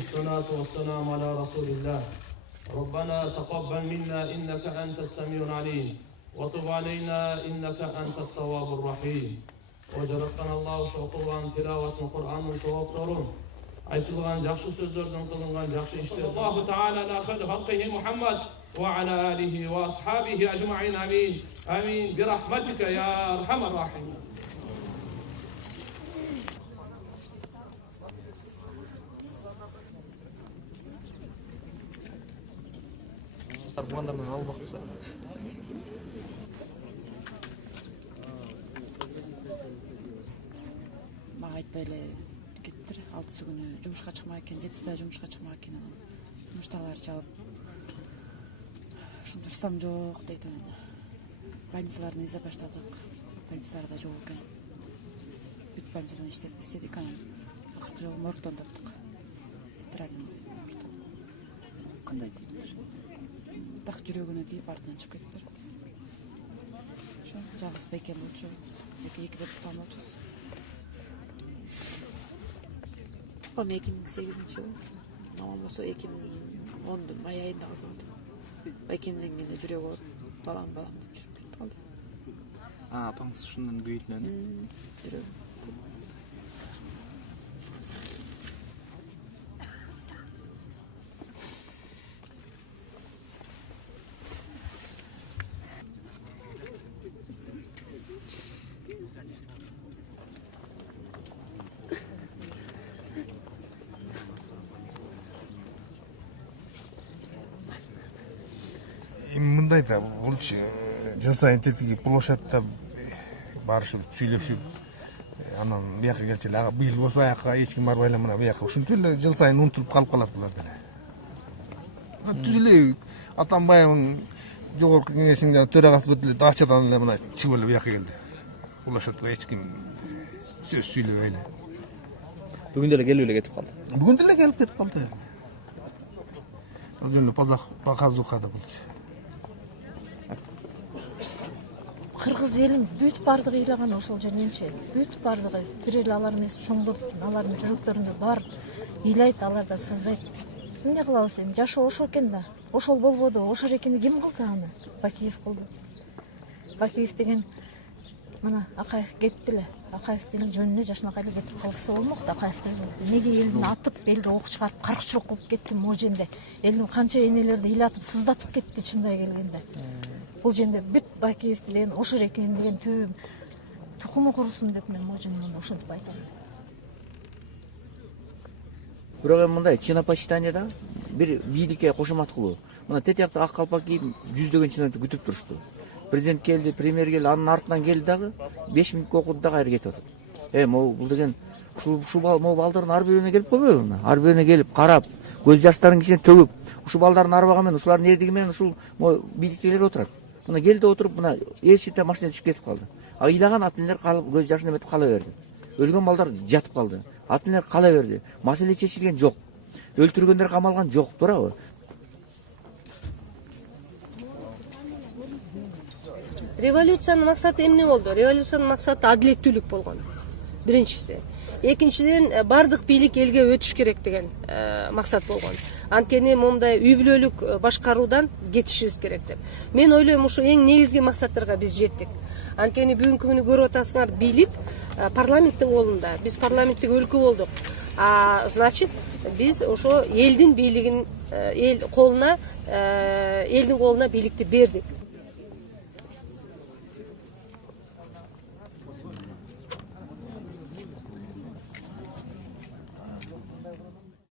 والصلاة والسلام على رسول الله. ربنا تقبل منا إنك أنت السميع العليم وتب علينا إنك أنت التواب الرحيم. وجرتنا الله شكرا تلاوة القرآن وصوابترون aytılgan жақсы сөздерден кылынган жақсы иштер. Аллаху Таала ла хайр халқихи Мухаммад ва аля алихи ва асхабихи ажмаин. Амин. Амин. Бирахматика я архамар рахим. Армандармен албақса. Мага айтпай эле кеттир. 6 күнү жумушка чыкмак экен, 7-да жумушка чыкмак экен. Мушталар чалып. Ушунда турсам жок дейт. Больницаларды издеп баштадык. Больницаларда жок экен. Бүт больницадан иштедик анан. Акыры моргдон таптык. Стральный морг. Кандай дейт? Так жүрөгүнө тийип артынан чыгып кетти. Ошо жалгыз бекем болчу. Эки-экиде туткан болчубуз. 2008-жылы. Мамам болсо 2010-дун май айында кызмат. Бекемден кийин жүрөгү ооруп, балам деп жүрүп кетти калды. Апаңыз ушундан күйүтүнөн. Жүрөк. Мындай да болчу. Жыл сайын тетиги площадьта барышып, сүйлөшүп, анан бияка келчү эле. Быйыл болсо аяка эч ким барбай эле мына бияка. Ушинтип эле жыл сайын унутулуп калып калат булар деле. Түз эле Атамбаевдин жогорку кеңешинин төрагасы бүт эле дачадан эле мына чыгып эле бияка келди. Площадька эч ким сөз сүйлөбөй эле. Бүгүн деле келип эле кетип калды. Бүгүн деле келип кетип калды. Бүгүн показухада болчу. Кыргыз элин бүт бардыгы ыйлаган ошол жерденчи. Бүт бардыгы бир эле алар эмес, чоңдор алардын жүрөктөрүндө бар. Ыйлайт, алар да сыздайт. Эмне кылабыз эми? Жашоо ошо экен да. Ошол болбоду. Ошол экени ким кылды аны? Бакиев кылды. Бакиев деген мына Акаев кетти эле. Акаевдин жөнүнө жашынакай эле кетип калса болмок да. Акаевди неге элин атып, элге ок чыгарып, каркычылык кылып кетти могу жерде. Элин канча энелерди ыйлатып, сыздатып кетти чындай келгенде. Бул жерде бүт Бакиевди деген ошол экен деген түбү тукуму курусун деп мен могу жерде ошентип айтам. Бирок эми мындай чинопочитаниеда бир бийликке кошомат кылуу. Мына тетиякта ак калпак кийип жүздөгөн чиновник күтүп турушту. Президент келди, премьер келди, анын артынан келди дагы 5 мүнөткө окуду дагы кайра кетип атат. Бул деген ушул балдардын ар бирөөүнө келип койбойбу? Ар бирөөүнө келип карап, көз жаштарын кичине төгүп, ушул балдардын арбагы менен, ушулардын эрдиги менен ушул бийликтегилер отурат. Мына келди отуруп, мына ээрчите машина түшүп кетип калды. Ыйлаган ата-энелер көз жашын эметип кала берди. Өлгөн балдар жатып калды. Ата-энелер кала берди. Маселе чечилген жок. Өлтүргөндөр камалган жок, туурабы? Революциянын максаты эмне болду? Революциянын максаты адилеттүүлүк болгон. Биринчиси. Экинчиден бардык бийлик элге өтүш керек деген максат болгон. Анткени момундай үй бүлөлүк башкаруудан кетишибиз керек деп. Мен ойлойм, ушу эң негизги максаттарга биз жеттик. Анткени бүгүнкү күнү көрүп атасыңар, бийлик парламенттин колунда. Биз парламенттик өлкө болдук. Значит, биз ошо элдин бийлигин элдин колуна бийликти бердик.